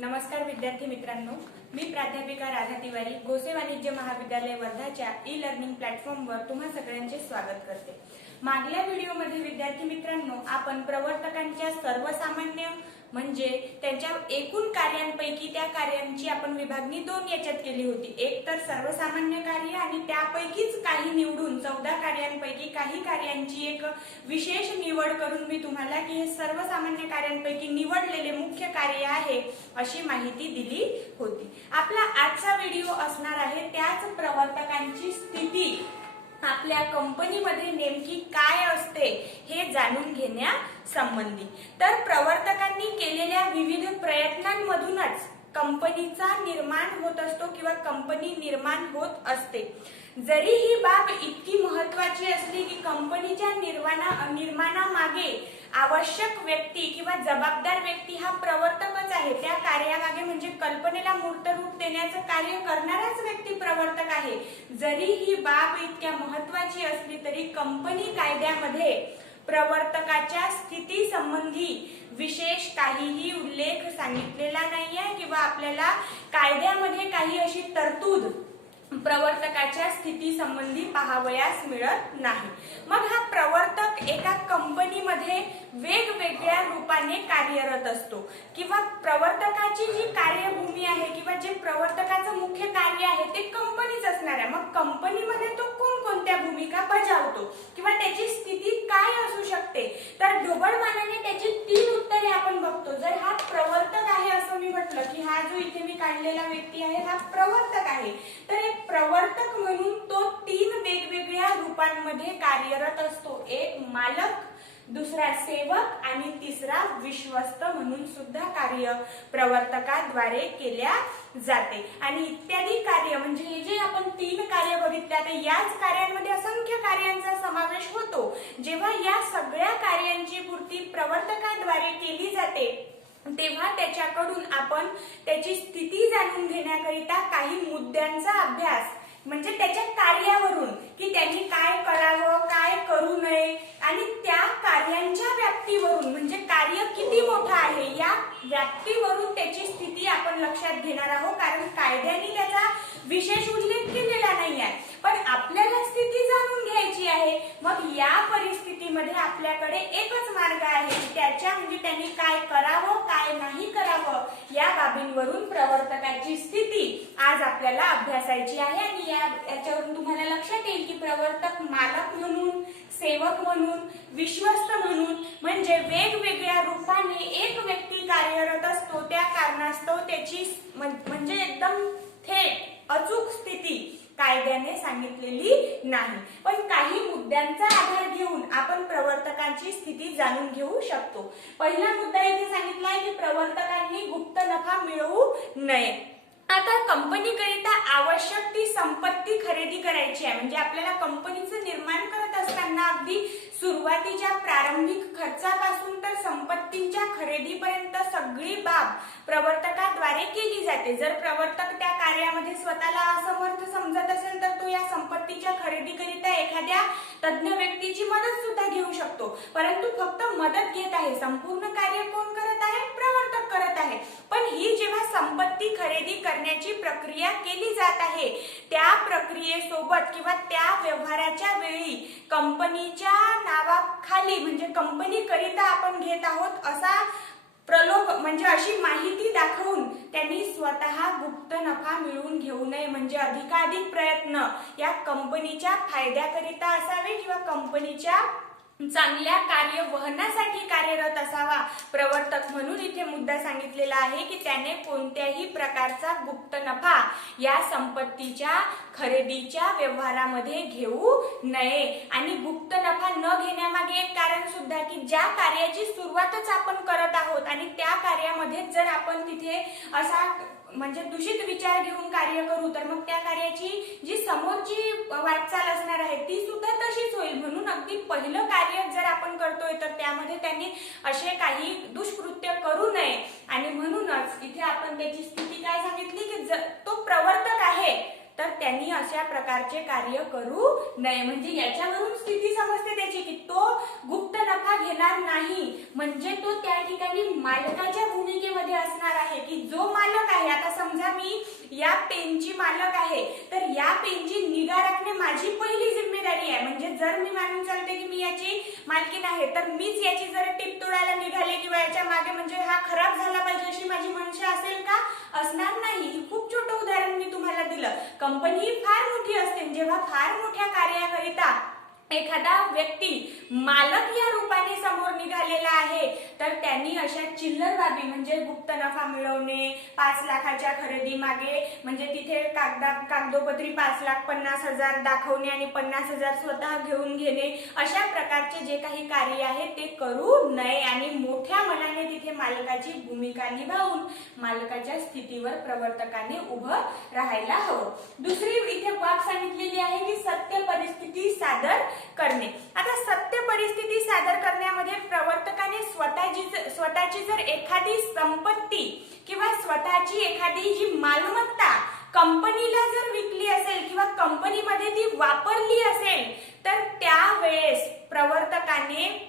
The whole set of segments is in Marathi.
नमस्कार विद्यार्थी मित्रांनो, मी प्राध्यापिका राधा तिवारी गोसे वाणिज्य महाविद्यालय वर्धाच्या ई लर्निंग प्लॅटफॉर्मवर तुम्हा सगळ्यांचे स्वागत करते। मागल्या व्हिडिओमध्ये विद्यार्थी मित्रांनो आपण प्रवर्तकांच्या सर्वसामान्य म्हणजे त्यांच्या एकूण कार्यांपैकी त्या कार्यांची आपण विभागणी दोन याच्यात केली होती। एक तर सर्वसामान्य कार्य आणि त्यापैकीच काही निवडून 14 कार्यांपैकी काही कार्यांची एक विशेष निवड करून मी तुम्हाला की हे सर्वसामान्य कार्यांपैकी निवडलेले मुख्य कार्य आहे अशी माहिती दिली होती। आपला आजचा व्हिडिओ असणार आहे त्याच प्रवर्तकांची स्थिती आपल्या कंपनीमध्ये नेमकी काय असते हे जाणून घेण्यासंबंधी। तर प्रवर्तकांनी केलेल्या विविध प्रयत्नांमधूनच कंपनीचा निर्माण होत असतो किंवा कंपनी निर्माण होत असते। जरी ही बाब इतकी महत्त्वाची असली की कंपनीच्या निर्माणामागे आवश्यक व्यक्ती किंवा जबाबदार व्यक्ती हा प्रवर्तकच आहे। त्या कार्यामागे म्हणजे कल्पनेला मूर्त रूप देण्याचं कार्य करणाराच व्यक्ती प्रवर्तक आहे। जरी ही बाब इतक्या महत्त्वाची असली तरी कंपनी कायद्यामध्ये प्रवर्तकाच्या स्थिती संबंधी विशेष काहीही उल्लेख सांगितलेला नाहीये किंवा आपल्याला कायद्यामध्ये काही अशी तरतूद प्रवर्तकाच्या स्थिती संबंधी पाहावयास मिळत नाही। मग हा प्रवर्तक एका कंपनीमध्ये वेगवेगळ्या रूपाने कार्यरत असतो किंवा प्रवर्तकाची जी कार्यभूमी आहे किंवा जे प्रवर्तकाचं मुख्य कार्य आहे ते कंपनीच असणार आहे। मग कंपनीमध्ये तो कोणकोणत्या भूमिका बजावतो किंवा त्याची स्थिती काय असू शकते, तर ढोबळमानाने त्याची 3 उत्तरे आपण बघतो। जर हा प्रवर्तक आहे असं मी म्हटलं की हा जो इथे मी काढलेला व्यक्ती आहे हा प्रवर्तक आहे, तर एक प्रवर्तक म्हणून तो 3 वेगवेगळ्या रूपांमध्ये कार्यरत असतो। एक मालक, दुसरा सेवक आणि तिसरा विश्वस्त म्हणून सुद्धा कार्य प्रवर्तकाद्वारे केल्या जाते। आणि इत्यादी कार्य म्हणजे हे जे आपण 3 कार्य बघितले आता याच कार्यांमध्ये असंख्य कार्यांचा समावेश होतो। जेव्हा या सगळ्या कार्यांची पूर्ती प्रवर्तकाद्वारे केली जाते तेव्हा त्याच्याकडून आपण त्याची स्थिती जाणून घेण्याकरिता काही मुद्द्यांचा अभ्यास म्हणजे त्याच्या कार्यावरून की त्यांनी काय करावं काय करू नये आणि त्या कार्यांच्या व्याप्तीवरून म्हणजे कार्य किती मोठं आहे या व्याप्तीवरून त्याची स्थिती आपण लक्षात घेणार आहोत। कारण कायद्याने त्याचा विशेष उल्लेख केलेला नाही आहे, पण आपल्याला स्थिती जाणून घ्यायची आहे। मग या परिस्थितीमध्ये आपल्याकडे एकच मार्ग आहे की त्याच्या म्हणजे त्यांनी काय करावं काय नाही करावं या बाबींवरून प्रवर्तकाची स्थिती आज आपल्याला अभ्यासायची आहे। आणि याच्यावरून तुम्हाला लक्षात येईल की प्रवर्तक मालक म्हणून, सेवक म्हणून, विश्वस्त म्हणून म्हणजे वेगवेगळ्या रूपाने एक व्यक्ती कार्यरत असतो। त्या कारणास्तव त्याची म्हणजे एकदम थेट अचूक स्थिती कायद्याने सांगितलेली नाही, पण काही मुद्द्यांचा आधार घेऊन आपण प्रवर्तकांची स्थिती जाणून घेऊ शकतो। पहिला मुद्दा इथे सांगितला आहे की प्रवर्तकांनी गुप्त नफा मिळवू नये। आता कंपनीकरिता आवश्यक ती संपत्ती खरेदी करायची आहे म्हणजे आपल्याला कंपनीचं निर्माण करत असताना अगदी सुरुवातीच्या प्रारंभिक खर्चापासून तर संपत्तीच्या खरेदीपर्यंत सगळी बाब प्रवर्तकाद्वारे केली जाते। जर प्रवर्तक त्या कार्यामध्ये स्वतःला असमर्थ समजत असेल तर तो या संपत्तीच्या खरेदीकरिता एखाद्या तज्ञ व्यक्तीची मदत सुद्धा घेऊ शकतो, परंतु फक्त मदत घेत आहे। संपूर्ण कार्य कोण करत आहे? प्रवर्तक करत आहे। पण ही जेव्हा संपत्ती खरेदी करण्याची प्रक्रिया केली जात आहे त्या प्रक्रियेसोबत किंवा त्या व्यवहाराच्या वेळी कंपनीच्या नावाखाली म्हणजे कंपनी करिता आपण घेत आहोत असा प्रलोभ म्हणजे अशी माहिती दाखवून त्यांनी स्वतः गुप्त नफा मिळवून घेऊ नये म्हणजे अधिकाधिक प्रयत्न या कंपनीच्या फायद्याकरिता असावे किंवा कंपनीच्या चांगल्या कार्यवहनासाठी कार्यरत असावा प्रवर्तक। म्हणून इथे मुद्दा सांगितलेला आहे की त्याने कोणत्याही प्रकारचा गुप्त नफा या संपत्तीच्या खरेदीच्या व्यवहारामध्ये घेऊ नये। आणि गुप्त नफा न घेण्यामागे एक कारण सुद्धा की ज्या कार्याची सुरुवातच आपण करत आहोत आणि त्या कार्यामध्ये जर आपण तिथे असा म्हणजे दूषित विचार घेऊन कार्य करू तर मग त्या कार्याची जी समोरची वाटचाल असणार आहे ती सुद्धा तशीच होईल। म्हणून अगदी पहिलं कार्य जर आपण करतोय तर त्यामध्ये त्यांनी असे काही दुष्कृत्य करू नये। आणि म्हणूनच इथे आपण त्याची स्थिती काय सांगितली की जर तो प्रवर्तक आहे तर त्यांनी अशा प्रकारचे कार्य करू नये म्हणजे याच्यावरून स्थिती समजते त्याची की तो गुप्त नफा घेणार नाही म्हणजे तो त्या ठिकाणी मालकाच्या भूमिकेमध्ये असणार आहे। आहे की जो मालक आहे, आता समजा मी या पेनची मालक आहे, तर या पेनची निगा राखणे माझी पहिली जिम्मेदारी आहे. म्हणजे जर मी मानून चालते की मी याची मालकीण आहे, तर मीच याची जर टिप तोडायला निघाले किंवा याच्या मागे म्हणजे हा खराब झाला पाहिजे अशी माझी मनशा असेल का? असणार नाही. ही खूप छोटं उदाहरण मी तुम्हाला दिलं. कंपनी ही फार मोठी असते. जेव्हा फार मोठ्या कार्याकरिता एखादा व्यक्ती मालक या रूपाने समोर निघालेला आहे, तर त्यांनी अशा चिल्लर बाबी म्हणजे गुप्त नफा मिळवणे, 5 लाखाच्या खरेदी मागे म्हणजे तिथे कागदोपत्री 5,50,000 दाखवणे आणि 50,000 स्वतः घेऊन घेणे, अशा प्रकारचे जे काही कार्य आहे ते करू नये आणि मोठ्या मनाने तिथे मालकाची भूमिका निभावून मालकाच्या स्थितीवर प्रवर्तकाने उभं राहायला हवं. दुसरी इथे बाब सांगितलेली आहे की सत्य परिस्थिती सादर करणे. आता सत्य परिस्थिती सादर करण्यामध्ये प्रवर्तकाने स्वतःची जर एखादी संपत्ती किंवा स्वतःची एखादी जी मालमत्ता कंपनीला जर विकली असेल किंवा कंपनीमध्ये ती वापरली असेल, तर त्यावेळेस प्रवर्तकाने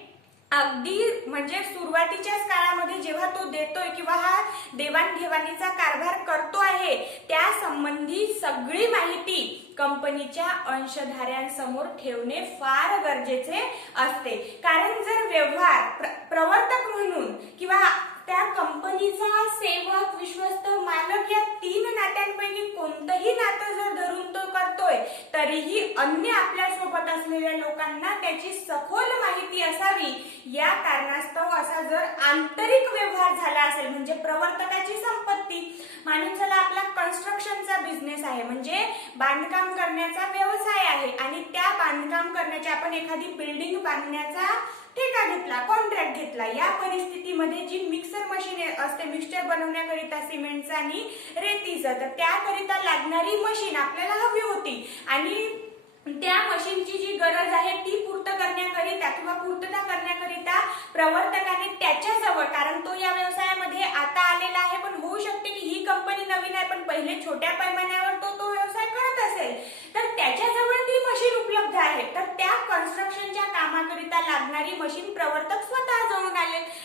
अगदी म्हणजे सुरुवातीच्याच काळामध्ये जेव्हा तो देतोय किंवा हा देवाणघेवाणीचा कारभार करतो आहे, त्या संबंधी सगळी माहिती कंपनीच्या अंशधाऱ्यांसमोर ठेवणे फार गरजेचे असते. कारण जर व्यवहार प्रवर्तक म्हणून किंवा त्या कंपनीचा सेवक, विश्वस्त, मालक या 3 नात्यांपैकी कोणतंही नातं जर धरून तो करतोय, तरीही अन्य आपल्या सोबत असलेल्या लोकांना त्याची सखोल माहिती असावी. या कारणास्तव असा जर आंतरिक व्यवहार झाला असेल, म्हणजे प्रवर्तकाची संपत्ती, मानून चला आपला कन्स्ट्रक्शनचा बिझनेस आहे, म्हणजे बांधकाम करण्याचा व्यवसाय आहे आणि त्या बांधकाम करण्याच्या आपण एखादी बिल्डिंग बांधण्याचा ठेका घेतला, कॉन्ट्रॅक्ट घेतला. या परिस्थितीमध्ये जी मिक्सर मशीन असते मिक्सचर बनवण्याकरिता सिमेंटचं आणि रेतीचं, तर त्याकरिता लागणारी मशीन आपल्याला हवी होती आणि त्या मशीनची जी गरज आहे ती पूर्तता करण्याकरिता प्रवर्तकाने त्याच्याजवळ, कारण तो या व्यवसायामध्ये आता आलेला आहे, पण होऊ शकते की ही कंपनी नवीन आहे पण पहिले छोट्या पैमान्यावर तो व्यवसाय करत असेल, तर त्याच्याजवळ ती मशीन उपलब्ध आहे. तर त्या कन्स्ट्रक्शनच्या कामाकरिता लागणारी मशीन प्रवर्तक स्वतः जाऊन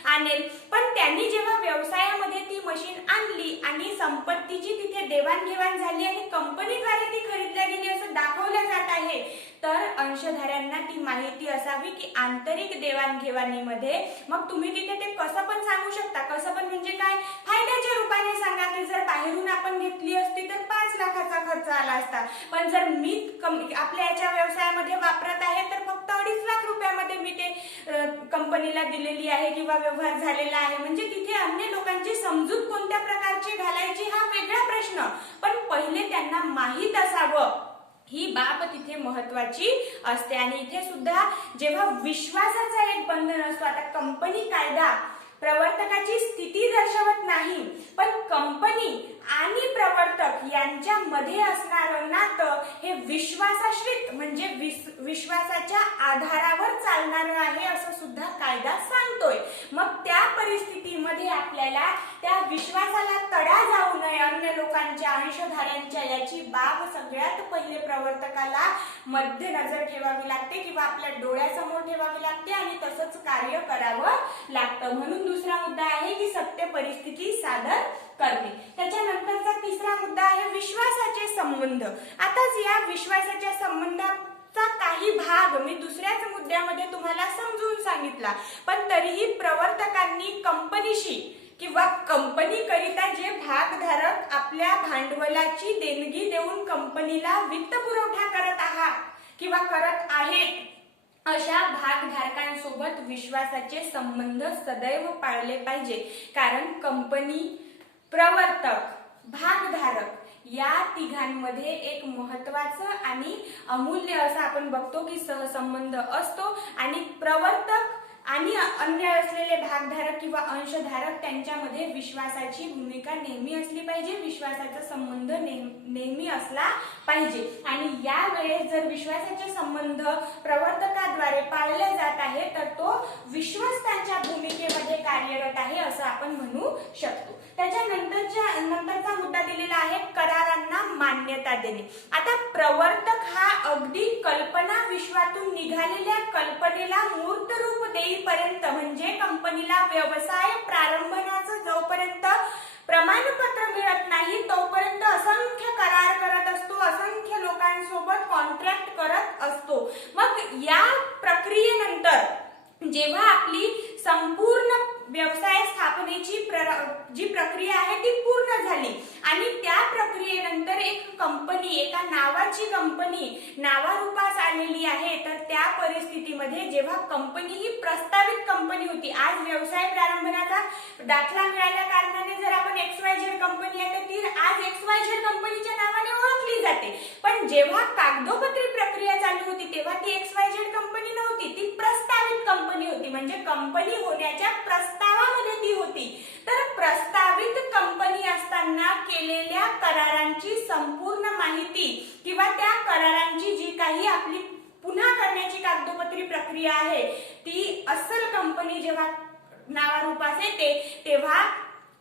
आणेल. पण त्यांनी जेव्हा व्यवसायामध्ये ती मशीन आणली आणि संपत्तीची तिथे देवाणघेवाण झाली आणि कंपनीद्वारे ती खरीदल्या गेली असं दाखवलं जात आहे, तर अंशधाऱ्यांना ती माहिती असावी की आंतरिक देवाणघेवाणीमध्ये मग तुम्ही तिथे ते कसं पण सांगू शकता. कसं पण म्हणजे काय? फायद्याच्या रूपाने सांगा की जर बाहेरून आपण घेतली असती तर 5 लाखाचा खर्च आला असता, पण जर मी आपल्या याच्या व्यवसायामध्ये वापरत आहे तर फक्त 2.5 लाख रुपयामध्ये मी ते कंपनीला दिलेली आहे किंवा व्यवहार झालेला आहे. म्हणजे तिथे अन्य लोकांची समजूत कोणत्या प्रकारची घालायची हा वेगळा प्रश्न, पण पहिले त्यांना माहीत असावं, ही बाब तिथे महत्वाची असते. आणि इथे सुद्धा जेव्हा विश्वासाचा एक बंधन असतो, आता कंपनी कायदा प्रवर्तकाची स्थिती दर्शवत नाही, पण कंपनी आणि प्रवर्तक यांच्यामध्ये असणारं नातं हे विश्वासाश्रित म्हणजे विश्वासाच्या आधारावर चालणारं आहे असं सुद्धा कायदा सांगतोय. मग त्या परिस्थितीमध्ये आपल्याला त्या विश्वासाला तडा जाऊ नये अन्य लोकांच्या, अंशधाऱ्यांच्या, याची बाब सगळ्यात पहिले प्रवर्तकाला मध्य नजर ठेवावी लागते किंवा आपल्या डोळ्यासमोर ठेवावी लागते आणि तसंच कार्य करावं लागतं. म्हणून दुसरा मुद्दा आहे की सत्य परिस्थिती सादर करणे. त्याच्यानंतरचा तिसरा मुद्दा आहे विश्वासाचे संबंध. आताच या विश्वासाच्या संबंधाचा काही भाग मी दुसऱ्याच मुद्द्यामध्ये तुम्हाला समजून सांगितला, पण तरीही प्रवर्तकांनी कंपनीशी किंवा कंपनी करिता जे भागधारक आपल्या भांडवलाची देणगी देऊन कंपनीला वित्त पुरवठा करत आहात किंवा करत आहेत, अशा भागधारकांसोबत विश्वासाचे संबंध सदैव पाळले पाहिजे. कारण कंपनी, प्रवर्तक, भागधारक या तिघांमध्ये एक महत्वाचं आणि अमूल्य असं आपण बघतो की सहसंबंध असतो आणि प्रवर्तक आणि अन्य असलेले भागधारक किंवा अंशधारक त्यांच्यामध्ये विश्वासाची भूमिका नेहमी असली पाहिजे, विश्वासाचा संबंध नेहमी असला पाहिजे. आणि या वेळेस जर विश्वासाचे संबंध प्रवर्तकाद्वारे पाळले जात आहे तर तो विश्वस्तांच्या भूमिकेमध्ये कार्यरत आहे असं आपण म्हणू शकतो. त्याच्यानंतरचा मुद्दा दिलेला आहे करारांना मान्यता देणे. आता प्रवर्तक हा अगदी कल्पना विश्वातून निघालेल्या कल्पनेला मूर्त रूप देईपर्यंत म्हणजे कंपनीला व्यवसाय प्रारंभण्याचं जोपर्यंत प्रमाण मग या प्रक्रियेनंतर जेव्हा आपली संपूर्ण व्यवसाय स्थापनेची जी प्रक्रिया आहे ती पूर्ण झाली आणि त्या प्रक्रियेनंतर एक कंपनी, एका नावाची कंपनी नावारूपास आलेली आहे, तर त्या परिस्थितीमध्ये जेव्हा कंपनी ही प्रस्तावित कंपनी होती, आज व्यवसाय प्रारंभनाचा दाखला मिळाल्या कारणाने जर आपण XYZ कंपनी आहे तर ती आज XYZ कंपनीच्या नावाने ओळखली जाते, पण जेव्हा कागदोपत्री प्रक्रिया चालू होती तेव्हा ती XYZ कंपनी नव्हती, ती प्रस्तावित कंपनी होती, म्हणजे कंपनी होण्याच्या प्रस्तावामध्ये ती होती। तर प्रस्तावित कंपनी असताना केलेल्या करारांची संपूर्ण माहिती किंवा त्या करारांची जी काही आपली पुन्हा करण्याची कागदोपत्री प्रक्रिया आहे ती अस्सल कंपनी जेव्हा नावारूपास येते तेव्हा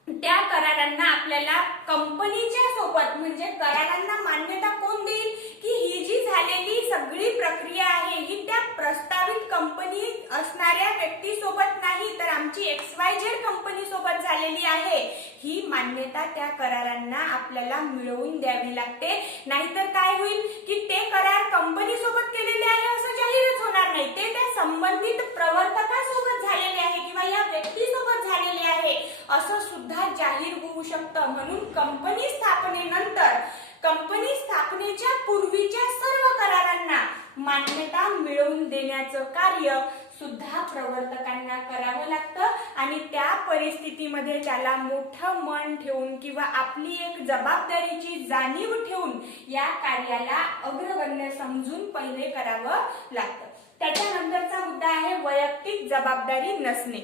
त्या करारांना आपल्याला कंपनीच्या सोबत, म्हणजे करारांना मान्यता कोण देईल की ही जी झालेली सगळी प्रक्रिया आहे ही त्या प्रस्तावित कंपनी असणाऱ्या व्यक्ती सोबत नाही तर आमची XYZ कंपनी सोबत झालेली आहे, ही मान्यता त्या करारांना आपल्याला मिळवून द्यावी लागते। नाहीतर काय होईल की ते करार कंपनी सोबत केलेले आहे असं जाहीरच होणार नाही, ते त्या संबंधित प्रवर्तकासोबत झालेले आहे किंवा या व्यक्तीसोबत झालेले आहे असं सुद्धा जाहीर होऊ शकतं। म्हणून कंपनी स्थापनेनंतर कंपनी स्थापनेच्या पूर्वीच्या सर्व करारांना मान्यता मिळवून देण्याचं कार्य सुद्धा प्रवर्तकांना करावं लागतं आणि त्या परिस्थितीमध्ये त्याला मोठं मन ठेवून किंवा आपली एक जबाबदारीची जाणीव ठेवून या कार्याला अग्रगण्य समजून पहिले करावं लागतं। त्याच्यानंतरचा मुद्दा आहे वैयक्तिक जबाबदारी नसणे।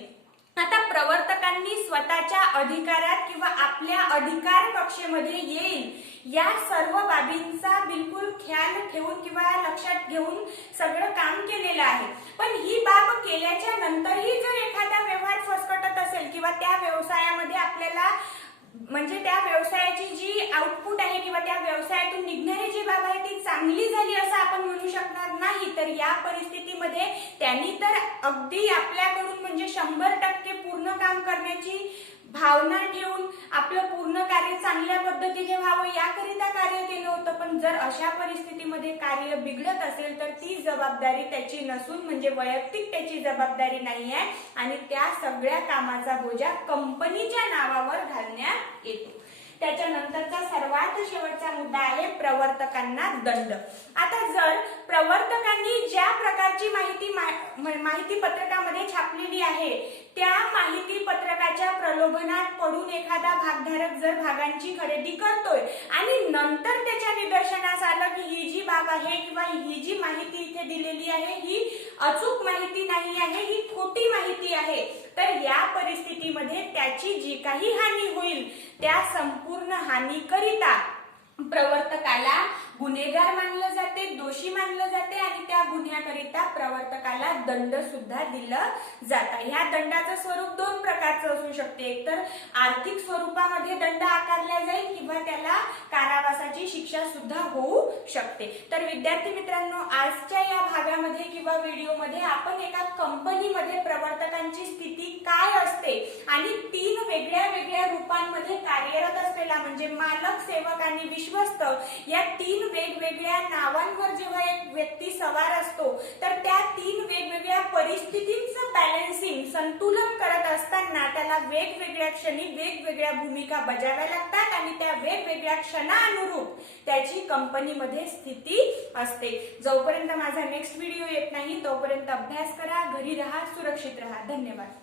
आता प्रवर्तकांनी स्वतःच्या अधिकारात किंवा आपल्या अधिकार कक्षेमध्ये येईल या सर्व बाबींचा बिलकुल ख्याल ठेवून किंवा लक्षात घेऊन सगळं काम केलेलं आहे, पण ही बाब केल्याच्या नंतरही जर एखादा व्यवहार फसकटत असेल किंवा त्या व्यवसायामध्ये आपल्याला, म्हणजे त्या व्यवसायाची जी आउटपुट आहे किंवा त्या व्यवसायातून निघणारी जी बाब आहे ती चांगली झाली असं आपण म्हणू शकणार नाही, तर या परिस्थितीमध्ये त्यांनी तर अगदी आपल्याकडून म्हणजे 100% पूर्ण काम करण्याची भावना ठेवून आपलं पूर्ण कार्य चांगल्या पद्धतीने व्हावं याकरिता कार्य केलं होतं, पण जर अशा परिस्थितीमध्ये कार्य बिघडत असेल तर ती जबाबदारी त्याची नसून म्हणजे वैयक्तिक त्याची जबाबदारी नाही आहे आणि त्या सगळ्या कामाचा बोजा कंपनीच्या नावावर घालण्यात येतो। त्याच्यानंतरचा सर्वात शेवटचा मुद्दा आहे प्रवर्तकांना दंड। आता जर प्रवर्तकांनी ज्या प्रकारची माहिती पत्रकामध्ये छापलेली आहे त्या माहिती पत्रकाच्या प्रलोभनात पडून एखादा भागधारक जर भागांची खरेदी करतोय आणि नंतर त्याच्या निदर्शनास आलं की ही जी बाब आहे किंवा ही जी माहिती इथे दिलेली आहे ही अचूक माहिती नाही आहे, ही खोटी माहिती आहे, तर या परिस्थितीमध्ये त्याची जी काही हानी होईल त्या संपूर्ण हानीकरिता प्रवर्तकाला गुन्हेगार मानलं जाते, दोषी मानलं जाते आणि त्या गुन्ह्याकरिता प्रवर्तकाला दंड सुद्धा दिलं जातं। ह्या दंडाचं स्वरूप दोन प्रकारचं असू शकते, एक तर आर्थिक स्वरूपामध्ये दंड आकारला जाईल किंवा त्याला कारावासाची शिक्षा सुद्धा होऊ शकते। तर विद्यार्थी मित्रांनो, आजच्या या भागामध्ये किंवा व्हिडिओमध्ये आपण एका कंपनीमध्ये प्रवर्तकांची स्थिती काय असते आणि 3 वेगळ्या वेगळ्या रूपांमध्ये कार्यरत असलेला म्हणजे मालक, सेवक आणि विश्वस्त या 3 वेगवेगळ्या नावांवर जेव्हा एक व्यक्ती सवार असतो तर त्या 3 वेगवेगळ्या परिस्थितींचं बॅलन्सिंग, संतुलन करत असताना त्याला वेगवेगळ्या क्षणी वेगवेगळ्या भूमिका बजावाव्या लागतात आणि त्या वेगवेगळ्या क्षणानुरूप त्याची कंपनीमध्ये स्थिती असते। जोपर्यंत माझा नेक्स्ट व्हिडिओ येत नाही तोपर्यंत अभ्यास करा, घरी राहा, सुरक्षित राहा। धन्यवाद।